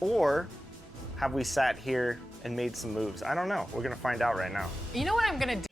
Or have we sat here and made some moves? I don't know. We're gonna find out right now. You know what I'm gonna do?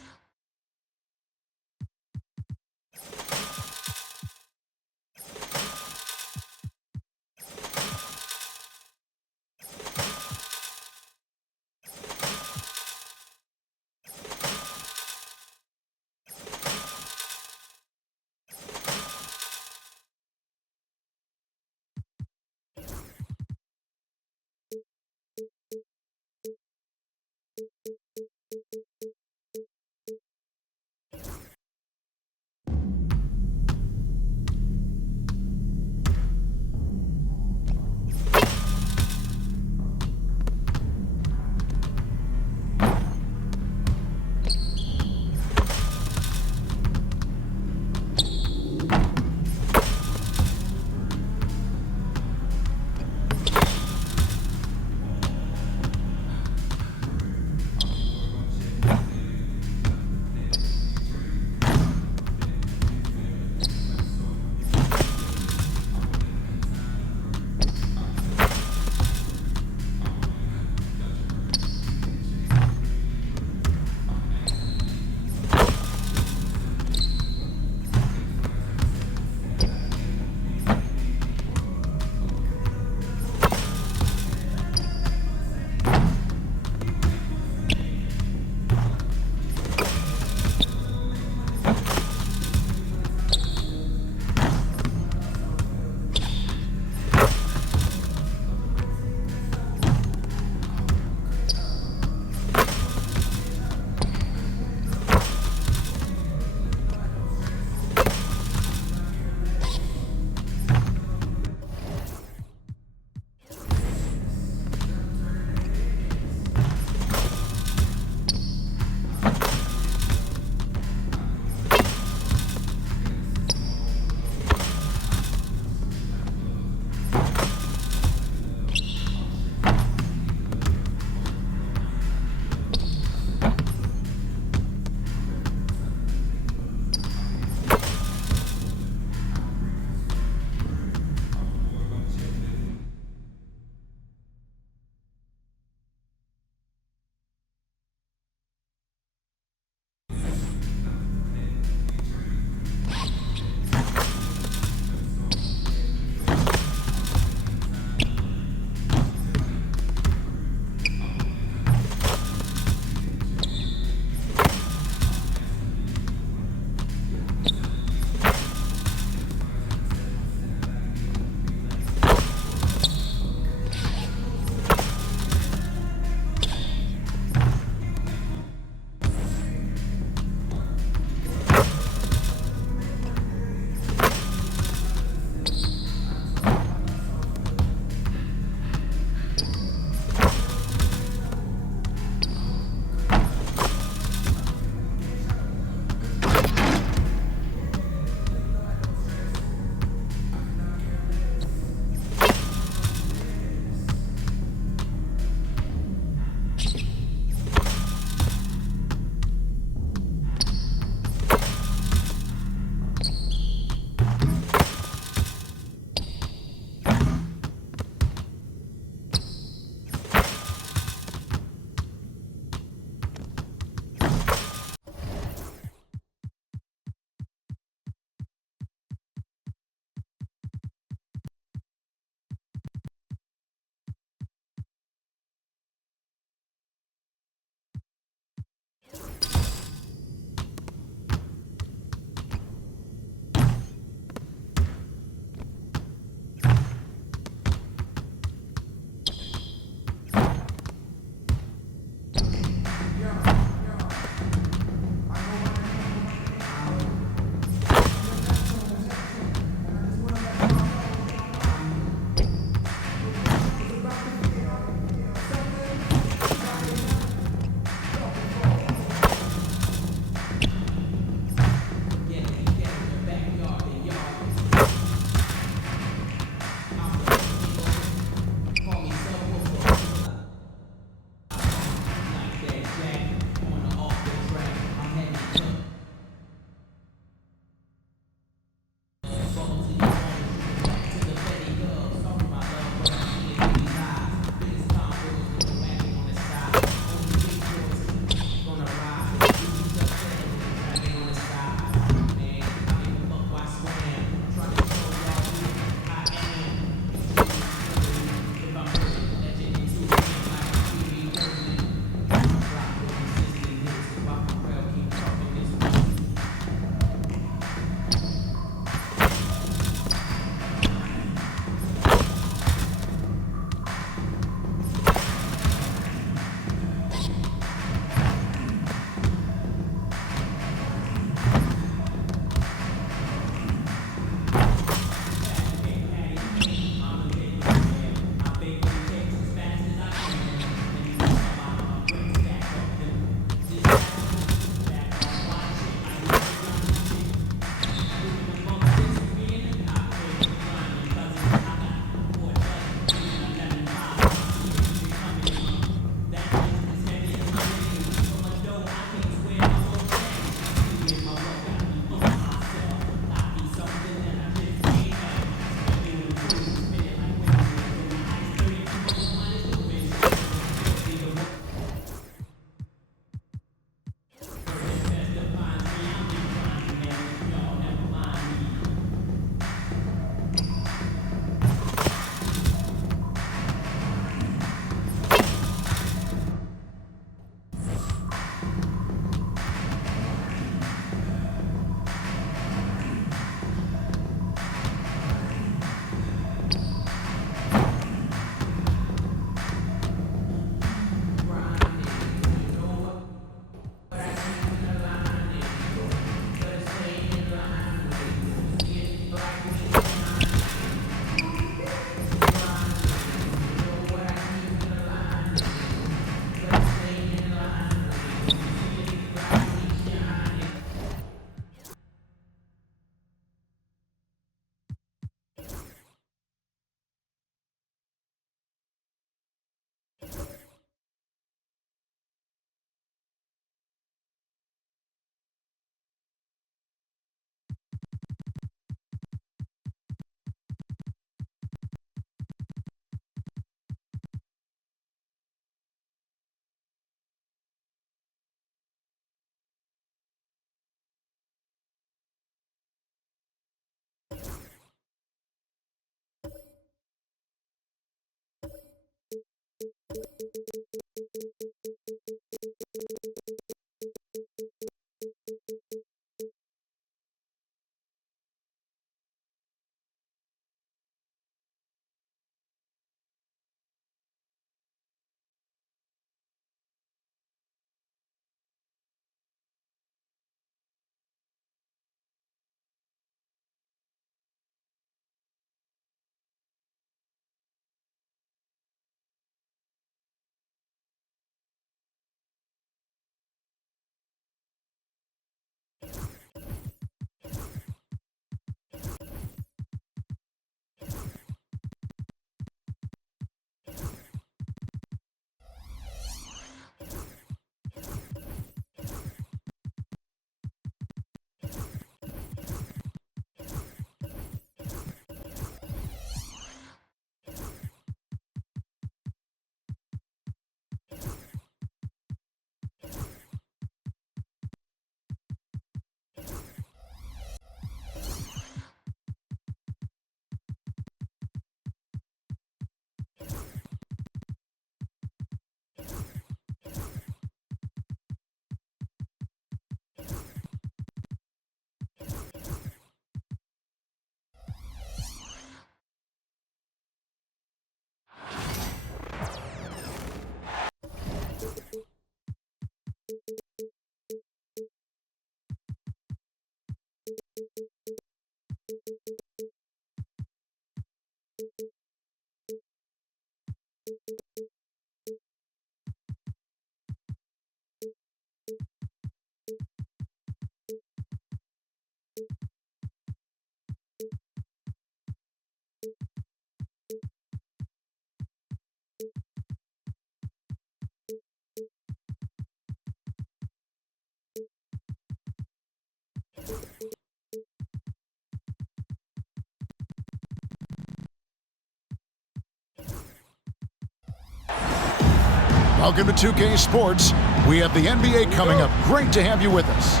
Welcome to 2K Sports. We have the NBA coming up. Great to have you with us.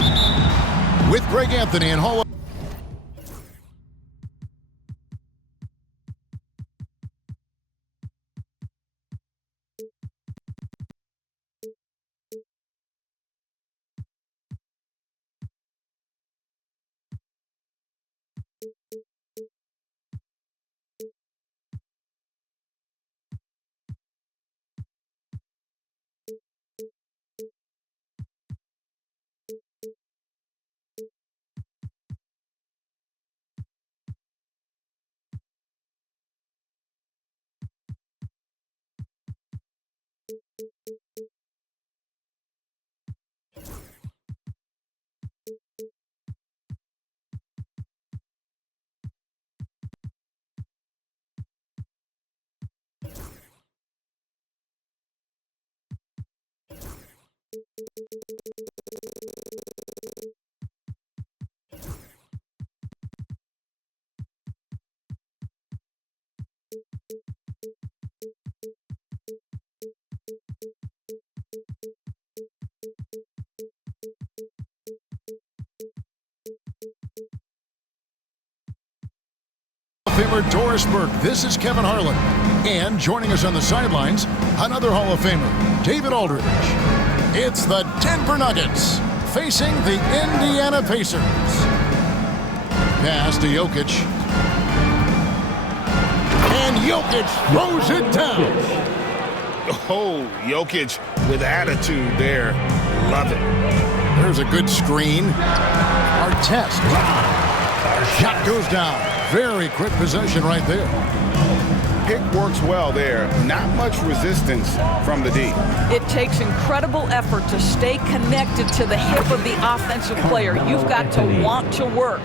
With Greg Anthony and Hall of Famer Doris Burke. This is Kevin Harlan. And joining us on the sidelines, another Hall of Famer, David Aldridge. It's the Denver Nuggets facing the Indiana Pacers. Pass to Jokic. And Jokic throws it down. Oh, Jokic with attitude there. Love it. There's a good screen. Artest. Shot goes down. Very quick possession right there. Pick works well there. Not much resistance from the D. It takes incredible effort to stay connected to the hip of the offensive player. You've got to want to work.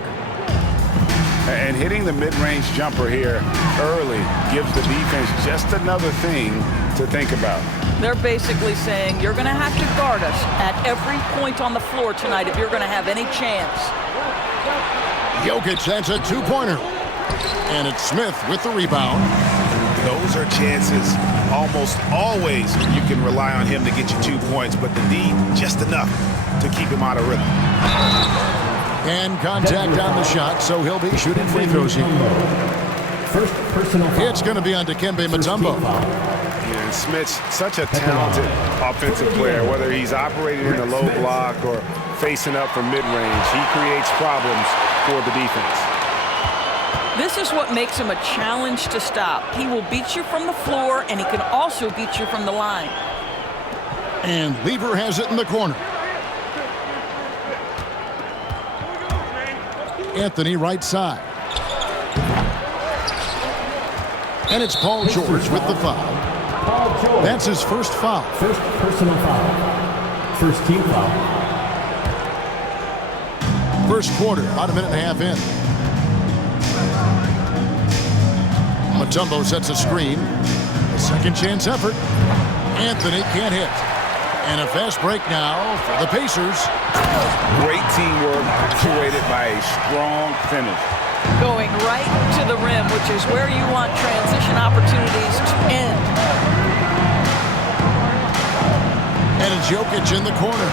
And hitting the mid-range jumper here early gives the defense just another thing to think about. They're basically saying you're going to have to guard us at every point on the floor tonight if you're going to have any chance. Jokic, that's a two-pointer. And it's Smith with the rebound. Those are chances almost always you can rely on him to get you 2 points, but the D just enough to keep him out of rhythm. And contact on the shot, so he'll be shooting free throws here. First personal foul. It's going to be on Dikembe Mutombo. Yeah, and Smith's such a talented offensive player, whether he's operating in the low block or facing up from mid-range. He creates problems for the defense. This is what makes him a challenge to stop. He will beat you from the floor, and he can also beat you from the line. And Lever has it in the corner. Anthony right side. And it's Paul George with the foul. That's his first foul. First personal foul. First team foul. First quarter, about a minute and a half in. Mutombo sets a screen. A second chance effort. Anthony can't hit. And a fast break now for the Pacers. Great teamwork punctuated by a strong finish. Going right to the rim, which is where you want transition opportunities to end. And it's Jokic in the corner.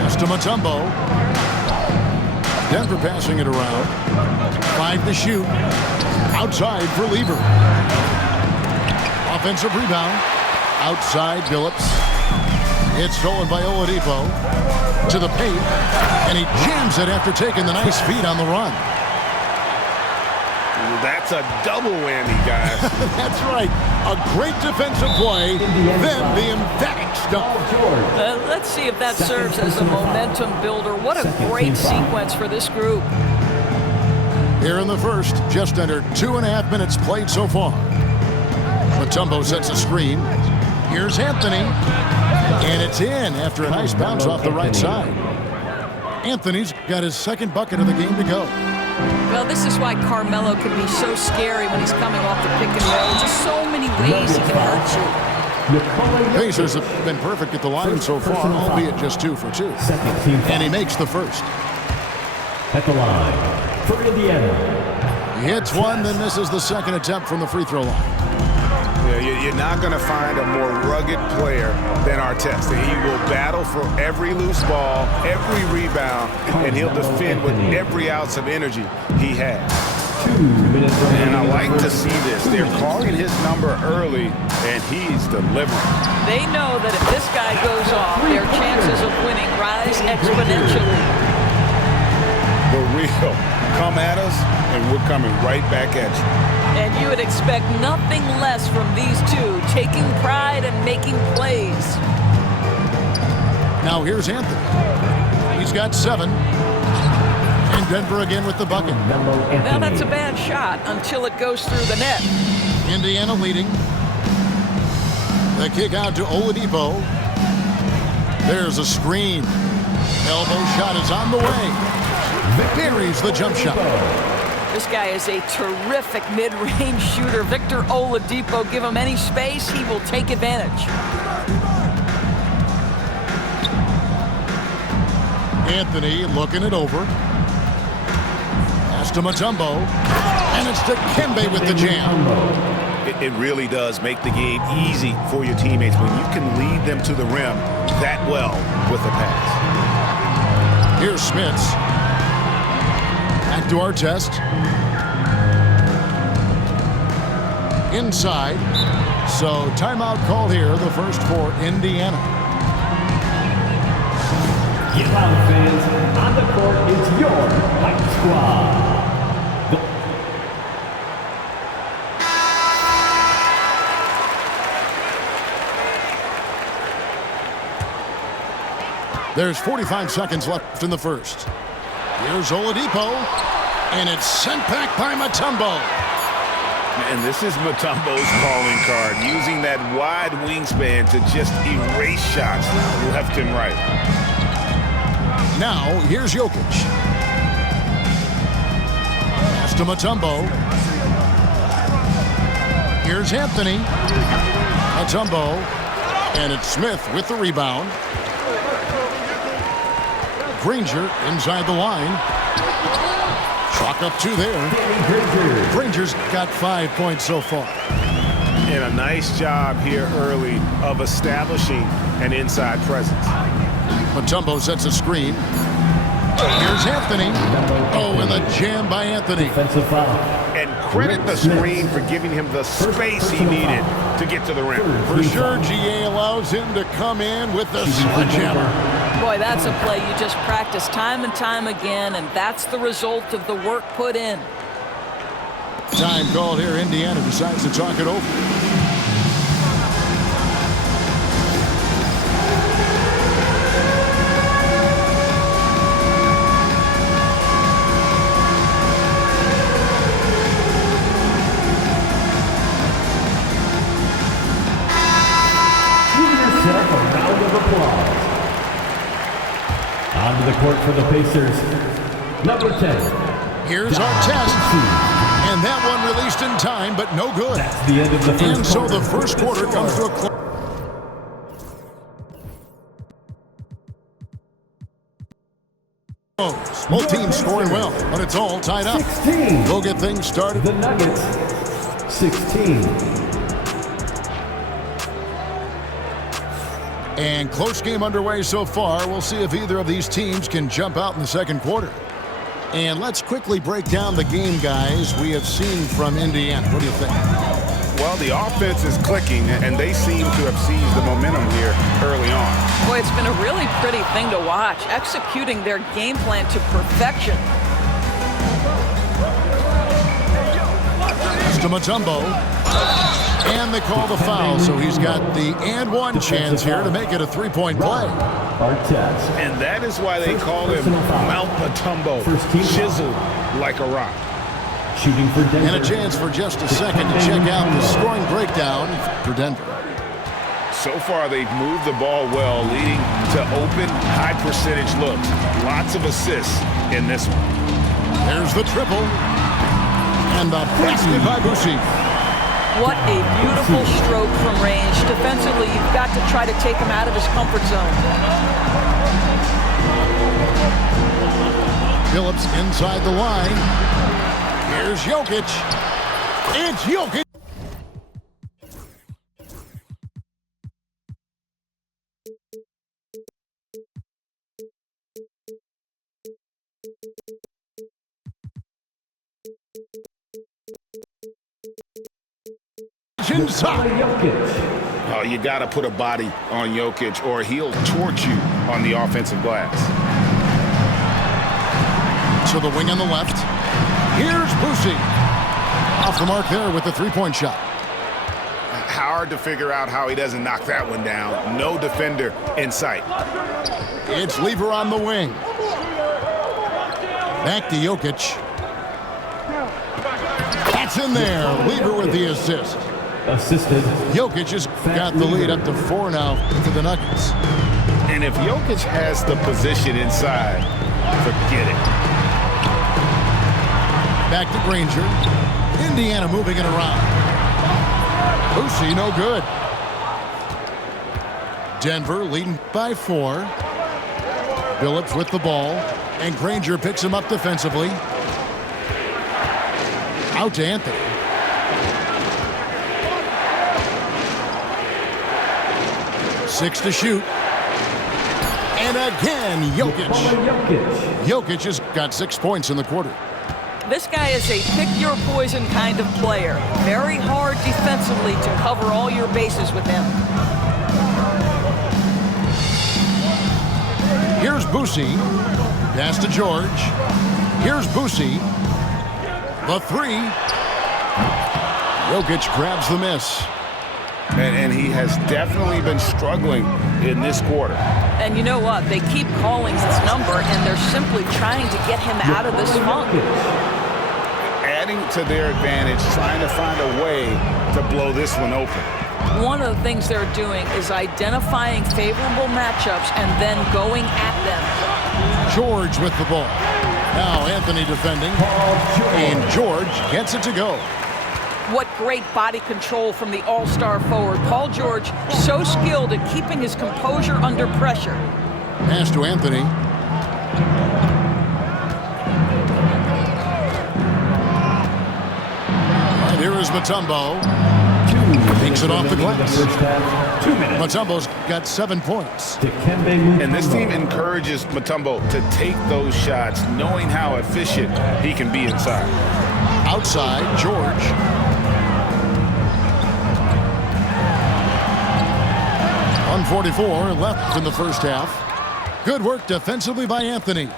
Pass to Mutombo. Denver passing it around. 5 to shoot. Outside for Lever. Offensive rebound. Outside Billups. It's stolen by Oladipo. To the paint. And he jams it after taking the nice feed on the run. That's a double whammy, guys. That's right. A great defensive play. Then the emphatic stop. Let's see if that serves as a momentum builder. What a great sequence for this group. Here in the first, just under 2.5 minutes played so far. Mutombo sets a screen. Here's Anthony. And it's in after a nice bounce off the right side. Anthony's got his second bucket of the game to go. Well, this is why Carmelo can be so scary when he's coming off the pick and roll. Just so many ways he can hurt you. Pacers have been perfect at the line so far, albeit just 2 for 2. And he makes the first. At the line for Indiana. He hits one, then misses the second attempt from the free throw line. Yeah, you're not going to find a more rugged player than Artest. He will battle for every loose ball, every rebound, and he'll defend with every ounce of energy he has. And I like to see this. They're calling his number early, and he's delivering. They know that if this guy goes off, their chances of winning rise exponentially. The real come at us, and we're coming right back at you. And you would expect nothing less from these two, taking pride and making plays. Now here's Anthony. He's got 7. And Denver again with the bucket. Now that's a bad shot until it goes through the net. Indiana leading. The kick out to Oladipo. There's a screen. Elbow shot is on the way. Buries the jump shot. This guy is a terrific mid-range shooter. Victor Oladipo, give him any space, he will take advantage. Anthony looking it over. Pass to Mutombo. And it's to Kembe with the jam. It really does make the game easy for your teammates when you can lead them to the rim that well with a pass. Here's Smits. Back to Artest. Inside. So timeout called here, the first for Indiana. Loud fans, on the court, it's your Hype Squad. There's 45 seconds left in the first. Here's Oladipo, and it's sent back by Mutombo. And this is Mutombo's calling card, using that wide wingspan to just erase shots left and right. Now, here's Jokic. Pass to Mutombo. Here's Anthony. Mutombo, and it's Smith with the rebound. Granger inside the line. Chalk up 2 there. Granger's got 5 points so far. And a nice job here early of establishing an inside presence. Mutombo sets a screen. Here's Anthony. Oh, and the jam by Anthony. Defensive foul. And credit the screen for giving him the space he needed to get to the rim. For sure, GA allows him to come in with the sledgehammer. Boy, that's a play you just practice time and time again, and that's the result of the work put in. Time called here. Indiana decides to talk it over. Give yourself a round of applause. Onto the court for the Pacers. Number 10. Here's our test. And that one released in time, but no good. That's the end of the first And so quarter. the first quarter comes to a close. Both teams scoring well, but it's all tied up. 16. We'll get things started. The Nuggets, 16. And close game underway so far. We'll see if either of these teams can jump out in the second quarter. And let's quickly break down the game, guys, we have seen from Indiana. What do you think? Well, the offense is clicking, and they seem to have seized the momentum here early on. Boy, it's been a really pretty thing to watch, executing their game plan to perfection. To Mutombo. And they call the foul, so he's got the and one chance here to make it a three-point play. Artest. And that is why they call him Mount Mutombo, chiseled like a rock. Shooting for Denver. And a chance for just a second to check out the scoring breakdown for Denver. So far, they've moved the ball well, leading to open, high-percentage looks. Lots of assists in this one. There's the triple. And the basket by Bushi. What a beautiful stroke from range. Defensively, you've got to try to take him out of his comfort zone. Phillips inside the line. Here's Jokic. It's Jokic. Jokic inside. Jokic. Oh, you got to put a body on Jokic or he'll torch you on the offensive glass. To the wing on the left. Here's Boosie. Off the mark there with the three-point shot. Hard to figure out how he doesn't knock that one down. No defender in sight. It's Lever on the wing. Back to Jokic. That's in there. Lever with the assist. Assisted. Jokic has got the lead up to 4 now for the Nuggets. And if Jokic has the position inside, forget it. Back to Granger. Indiana moving it around. Boosie, no good. Denver leading by 4. Billups with the ball. And Granger picks him up defensively. Out to Anthony. Six to shoot. And again, Jokic. Jokic has got 6 points in the quarter. This guy is a pick-your-poison kind of player. Very hard defensively to cover all your bases with him. Here's Boosie. Pass to George. Here's Boosie. The three. Jokic grabs the miss. And he has definitely been struggling in this quarter. And you know what? They keep calling his number, and they're simply trying to get him out of this funk. Adding to their advantage, trying to find a way to blow this one open. One of the things they're doing is identifying favorable matchups and then going at them. George with the ball. Now Anthony defending. And George gets it to go. What great body control from the all-star forward. Paul George, so skilled at keeping his composure under pressure. Pass to Anthony. And here is Mutombo. Takes it off the glass. 2 minutes. Mutombo's got 7 points. And this team encourages Mutombo to take those shots, knowing how efficient he can be inside. Outside, George. .144 left in the first half. Good work defensively by Anthony.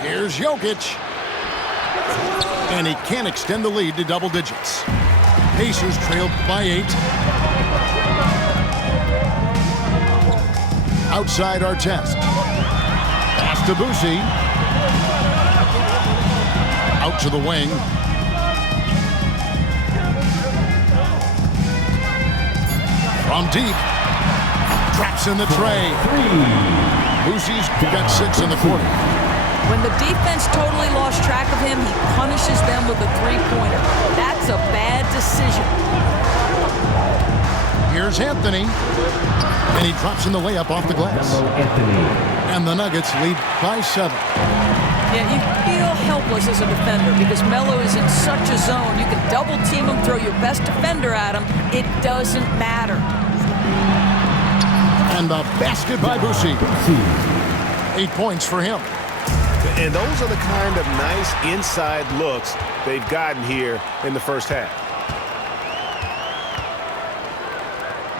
Here's Jokic. And he can't extend the lead to double digits. Pacers trailed by 8. Outside Artest. Pass to Boosie. Out to the wing. From deep. Traps in the tray. Boosie's got 6 in the quarter. When the defense totally lost track of him, he punishes them with a three-pointer. That's a bad decision. Here's Anthony. And he drops in the layup off the glass. And the Nuggets lead by 7. Yeah, you feel helpless as a defender because Melo is in such a zone. You can double team him, throw your best defender at him. It doesn't matter. And the basket by Boosie. 8 points for him. And those are the kind of nice inside looks they've gotten here in the first half.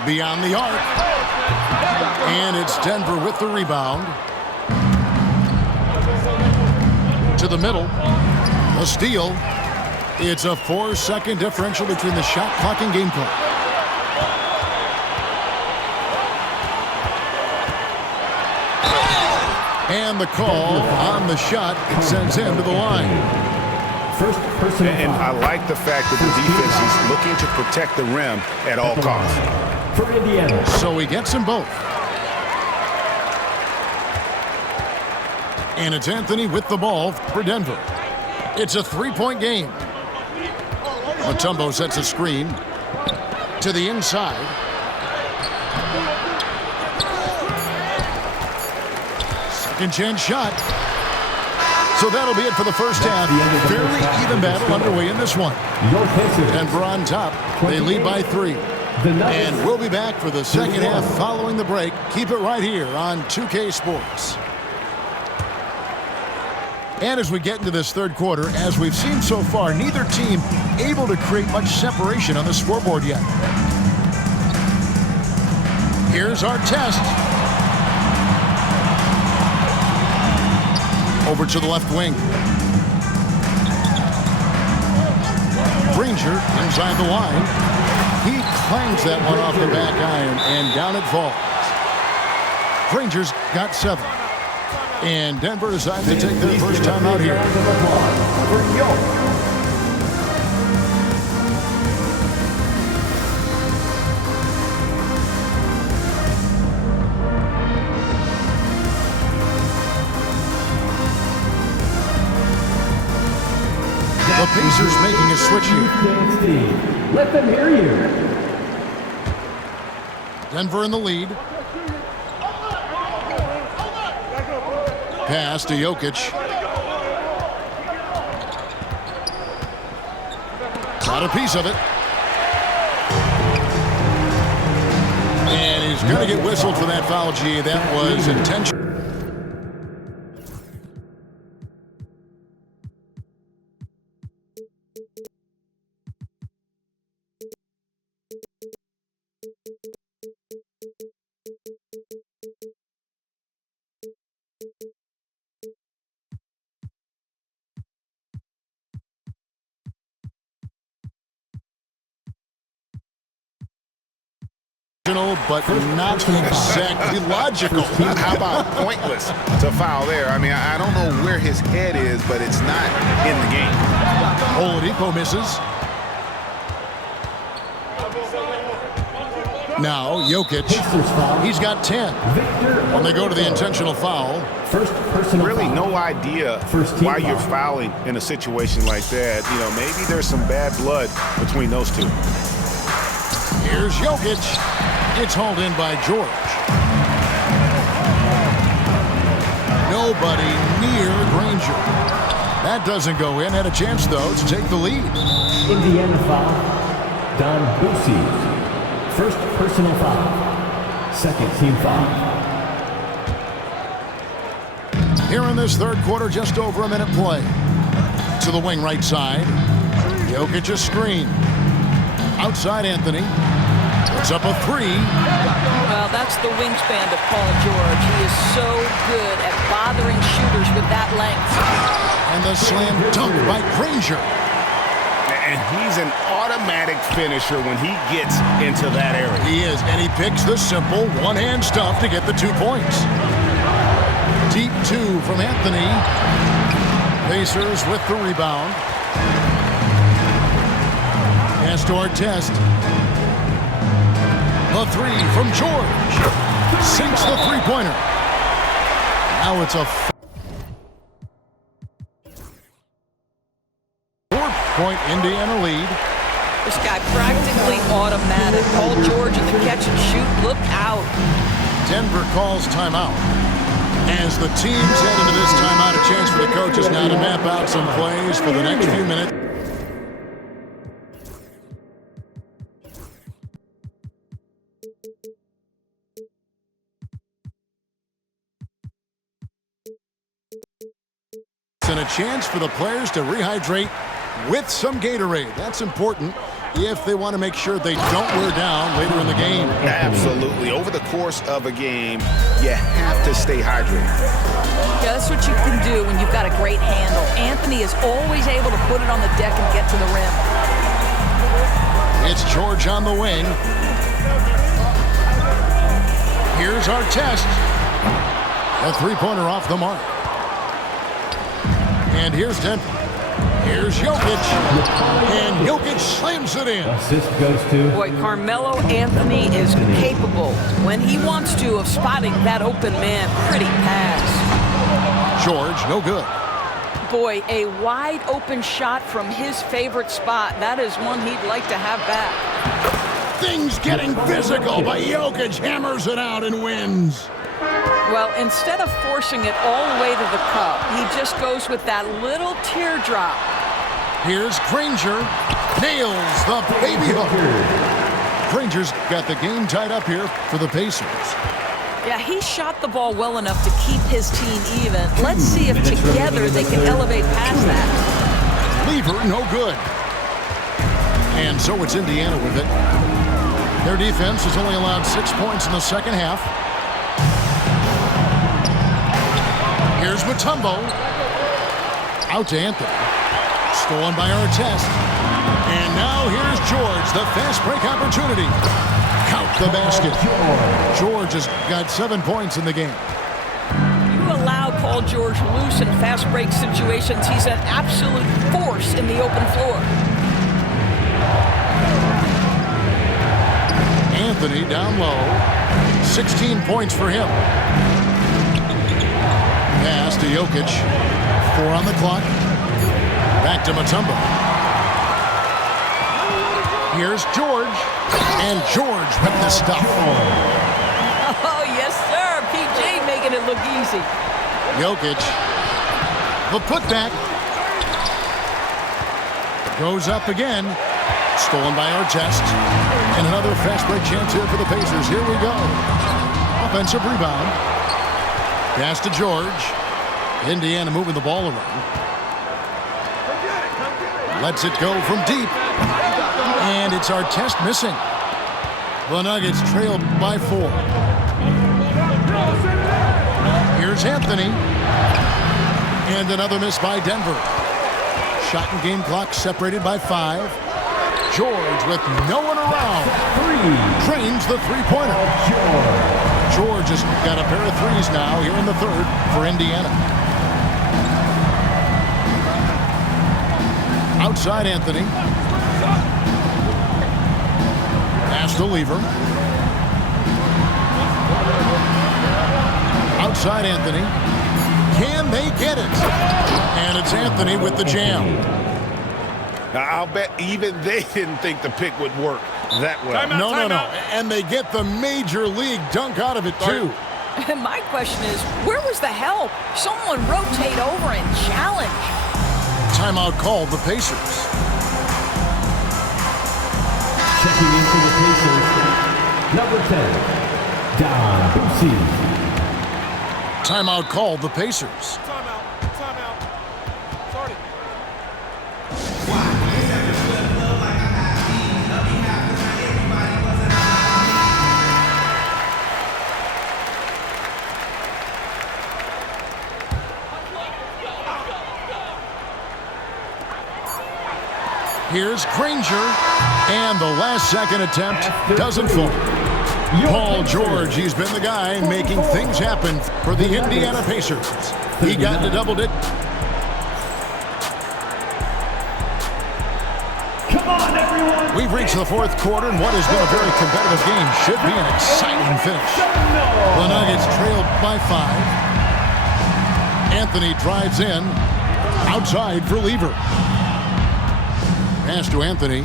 Beyond the arc. And it's Denver with the rebound. To the middle. A steal. It's a 4-second differential between the shot clock and game clock. And the call on the shot sends him to the line. First person. And I like the fact that the defense is looking to protect the rim at all costs. For Indiana. So he gets them both. And it's Anthony with the ball for Denver. It's a 3-point game. Mutombo sets a screen to the inside. Second chance shot. So that'll be it for the first half. Fairly even battle underway in this one. Denver on top. They lead by 3. And we'll be back for the second half following the break. Keep it right here on 2K Sports. And as we get into this third quarter, as we've seen so far, neither team able to create much separation on the scoreboard yet. Here's our test. Over to the left wing. Granger inside the line. He clangs that one off the back iron, and down it falls. Granger's got 7. And Denver decides to take their first time out here. The Pacers making a switch here. Let them hear you. Denver in the lead. Pass to Jokic. Got a piece of it. And he's going to get whistled for that foul, G. That was intentional. But not exactly logical. How about pointless to foul there? I mean, I don't know where his head is, but it's not in the game. Oladipo misses. Now Jokic. He's got 10. When they go to the intentional foul. First personal Really foul. no idea why you're fouling in a situation like that. You know, maybe there's some bad blood between those two. Here's Jokic. It's hauled in by George. Nobody near Granger. That doesn't go in. Had a chance, though, to take the lead. Indiana foul. Don Boosie. First personal foul. Second team foul. Here in this third quarter, just over a minute play. To the wing right side. Jokic a screen. Outside Anthony. Puts up a 3. Well, that's the wingspan of Paul George. He is so good at bothering shooters with that length. And the slam dunk by Granger. And he's an automatic finisher when he gets into that area. He is, and he picks the simple one-hand stuff to get the 2 points. Deep 2 from Anthony. Pacers with the rebound. Pass to our test. The 3 from George. Sinks the three-pointer. Now it's a 4-point Indiana lead. This guy practically automatic. Paul George in the catch and shoot. Look out. Denver calls timeout. As the teams head into this timeout, a chance for the coaches now to map out some plays for the next few minutes. And a chance for the players to rehydrate with some Gatorade. That's important if they want to make sure they don't wear down later in the game. Absolutely. Over the course of a game, you have to stay hydrated. Yeah, that's what you can do when you've got a great handle. Anthony is always able to put it on the deck and get to the rim. It's George on the wing. Here's our test. A three-pointer off the mark. And here's Denver. Here's Jokic. And Jokic slams it in. Assist goes to... Boy, Carmelo Anthony is capable, when he wants to, of spotting that open man. Pretty pass. George, no good. Boy, a wide open shot from his favorite spot. That is one he'd like to have back. Things getting physical, but Jokic hammers it out and wins. Well, instead of forcing it all the way to the cup, he just goes with that little teardrop. Here's Granger. Nails the baby hook. Granger's got the game tied up here for the Pacers. Yeah, he shot the ball well enough to keep his team even. Let's see if together they can elevate past that. Lever, no good. And so it's Indiana with it. Their defense has only allowed 6 points in the second half. Here's Mutombo. Out to Anthony. Stolen by Artest. And now here's George, the fast break opportunity. Count the basket. George has got 7 points in the game. You allow Paul George loose in fast break situations. He's an absolute force in the open floor. Anthony down low. 16 points for him. Pass to Jokic. 4 on the clock. Back to Mutombo. Here's George. And George with the stuff. Oh, yes, sir. PJ making it look easy. Jokic. The putback. Goes up again. Stolen by Artest. And another fast break chance here for the Pacers. Here we go. Offensive rebound. Pass to George. Indiana moving the ball around. Lets it go from deep. And it's Artest missing. The Nuggets trailed by 4. Here's Anthony. And another miss by Denver. Shot and game clock separated by 5. George with no one around. Drains the three-pointer. George has got a pair of threes now here in the third for Indiana. Outside Anthony. Pass to Lever. Outside Anthony. Can they get it? And it's Anthony with the jam. Now, I'll bet even they didn't think the pick would work that well. No. And they get the major league dunk out of it, too. And my question is, where was the help? Someone rotate over and challenge. Timeout called the Pacers. Checking into the Pacers, number 10, Don Boosie. Timeout called the Pacers. Timeout. Sorry. Here's Granger, and the last-second attempt doesn't fall. Paul George, he's been the guy making things happen for the Indiana Pacers. He got to double it. Come on, everyone! We've reached the fourth quarter, and what has been a very competitive game should be an exciting finish. The Nuggets trailed by 5. Anthony drives in, outside for Lever. Pass to Anthony.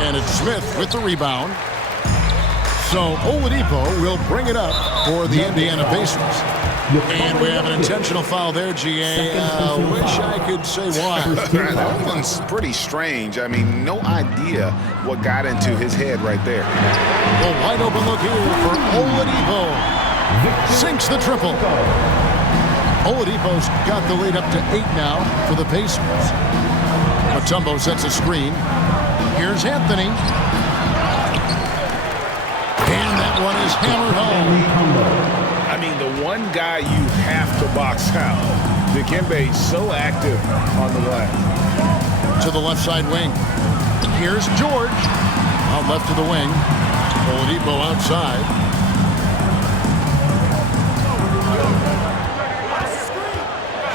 And it's Smith with the rebound. So Oladipo will bring it up for the Indiana Pacers. And we have an intentional foul there, GA. Wish I could say why. That one's pretty strange. I mean, no idea what got into his head right there. The wide open look here for Oladipo. Sinks the triple. Oladipo's got the lead up to 8 now for the Pacers. Mutombo sets a screen. Here's Anthony. And that one is hammered home. I mean, the one guy you have to box out. Dikembe so active on the glass. To the left side wing. Here's George. Out left to the wing. Oladipo outside.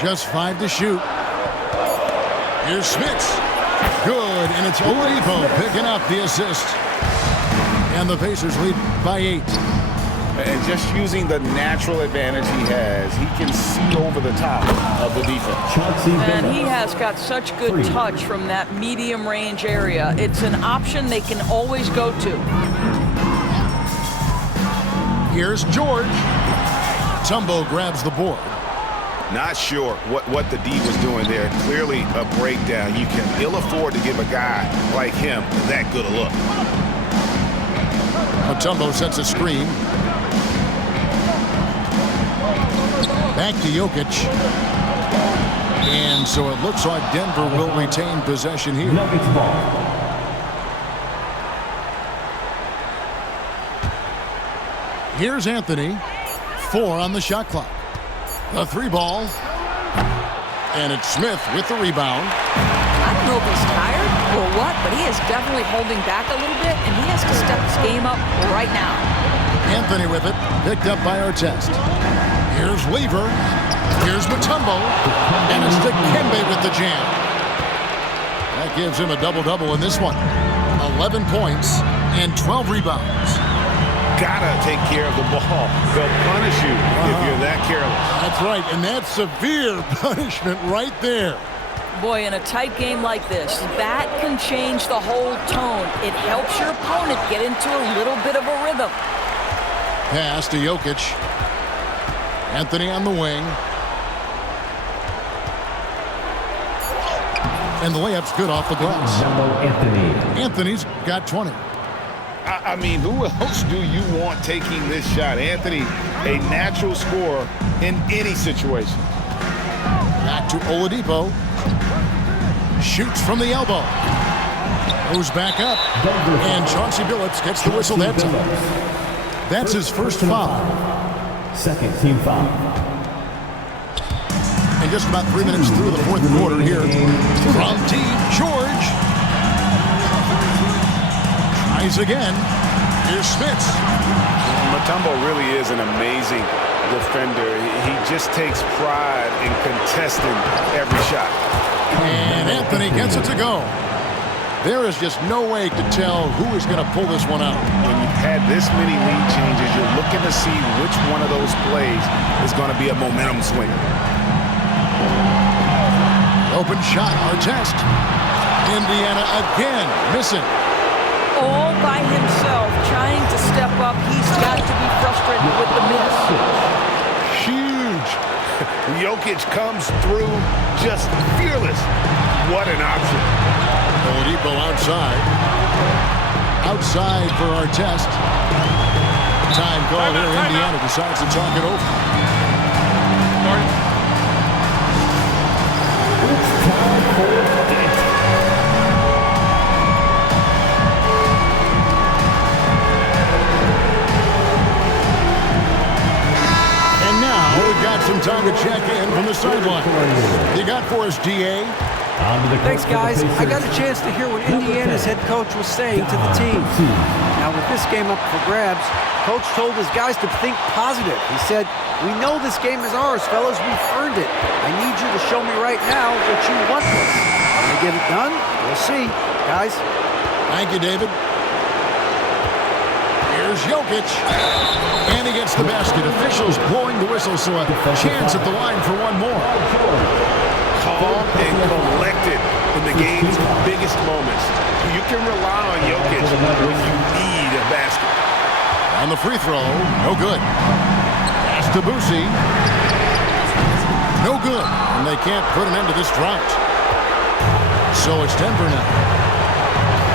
Just 5 to shoot. Here's Smits. Good, and it's Oladipo picking up the assist. And the Pacers lead by 8. And just using the natural advantage he has, he can see over the top of the defense. And he has got such good touch from that medium range area. It's an option they can always go to. Here's George. Mutombo grabs the board. Not sure what the D was doing there. Clearly a breakdown. You can ill afford to give a guy like him that good a look. Mutombo sets a screen. Back to Jokic. And so it looks like Denver will retain possession here. Nuggets ball. Here's Anthony. 4 on the shot clock. The 3 ball. And it's Smith with the rebound. I don't know if he's tired or what, but he is definitely holding back a little bit, and he has to step his game up right now. Anthony with it, picked up by Artest. Here's Weaver. Here's Mutombo. And it's Dikembe with the jam. That gives him a double-double in this one. 11 points and 12 rebounds. Gotta take care of the ball. They'll punish you if you're that careless. That's right, and that's severe punishment right there. Boy, in a tight game like this, that can change the whole tone. It helps your opponent get into a little bit of a rhythm. Pass to Jokic. Anthony on the wing. And the layup's good off the glass. Anthony. Anthony's got 20. I mean, who else do you want taking this shot? Anthony, a natural scorer in any situation. Back to Oladipo. Shoots from the elbow. Goes back up. And Chauncey Billups gets the whistle that time. That's his first foul. Second team foul. And just about 3 minutes through the fourth quarter here. From deep, George. Tries again. Here's Smith. Mutombo really is an amazing defender. He just takes pride in contesting every shot. And Anthony gets it to go. There is just no way to tell who is going to pull this one out. When you've had this many lead changes, you're looking to see which one of those plays is going to be a momentum swinger. Open shot, Artest. Indiana again missing. All by himself, trying to step up. He's got to be frustrated with the miss. Huge. Jokic comes through just fearless. What an option. Oladipo outside. Outside for Artest. Time call here. Indiana decides to talk it over. It's time for it. And now we've got some time to check in from the sideline. You got for us, DA? Thanks, guys. I got a chance to hear what Indiana's head coach was saying to the team. Now, with this game up for grabs, coach told his guys to think positive. He said, "We know this game is ours, fellas. We've earned it. I need you to show me right now that you want this. Can they get it done? We'll see. Guys." Thank you, David. Here's Jokic. And he gets the basket. Officials blowing the whistle, so a chance at the line for one more. Calm and collected in the game's biggest moments. You can rely on Jokic when you need a basket. On the free throw, no good. Pass to Boosie. No good. And they can't put an end to this drought. So it's Denver now.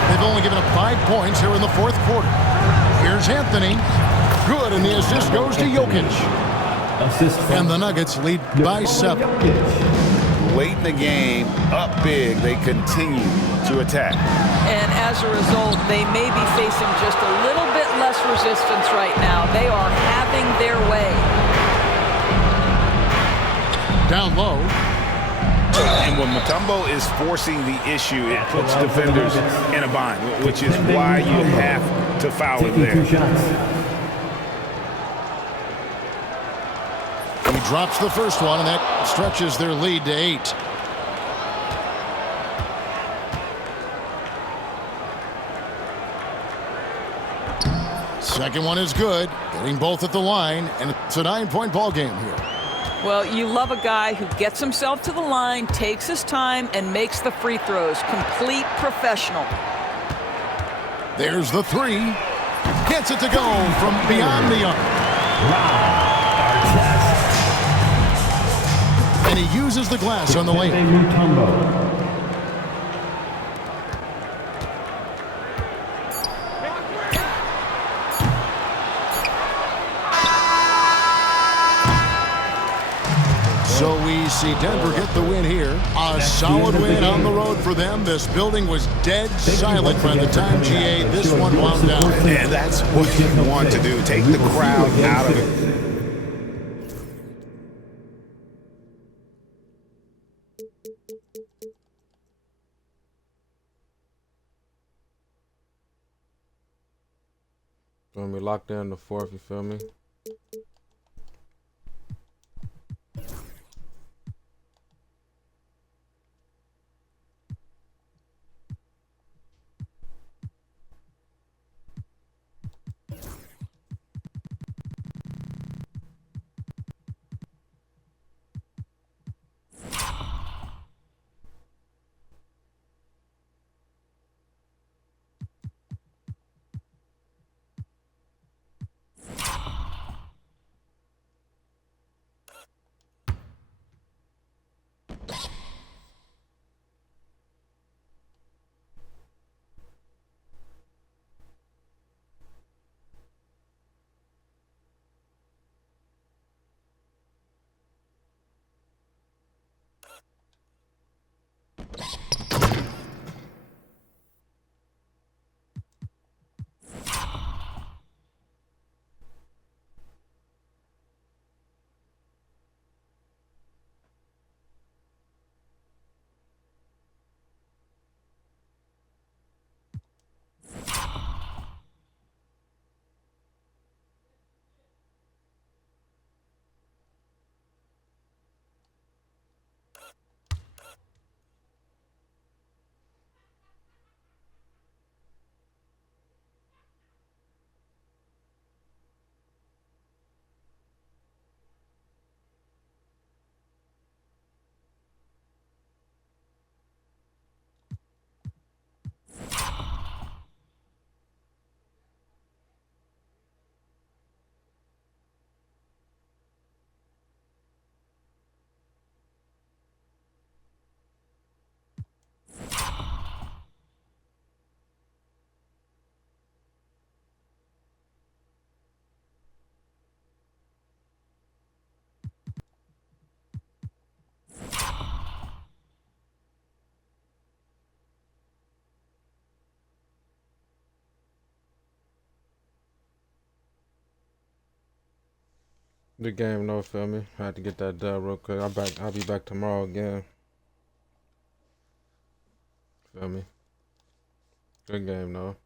They've only given up 5 points here in the fourth quarter. Here's Anthony. Good, and the assist goes to Jokic. And the Nuggets lead by 7. Late in the game, up big, they continue to attack. And as a result, they may be facing just a little bit less resistance right now. They are having their way. Down low. And when Mutombo is forcing the issue, it puts defenders in a bind, which is why you have to foul him there. He drops the first one, and that stretches their lead to 8. Second one is good, getting both at the line, and it's a 9-point ball game here. Well, you love a guy who gets himself to the line, takes his time, and makes the free throws. Complete professional. There's the 3. Gets it to go from beyond the arc. And he uses the glass on the lane. So we see Denver get the win here. A solid win on the road for them. This building was dead silent by the time, GA, this one wound down. And that's what you want to do. Take the crowd out of it. Feel me? Locked down the fourth, you feel me? The game, no, feel me? I had to get that dub real quick. I'll be back tomorrow again. Feel me? Good game, though.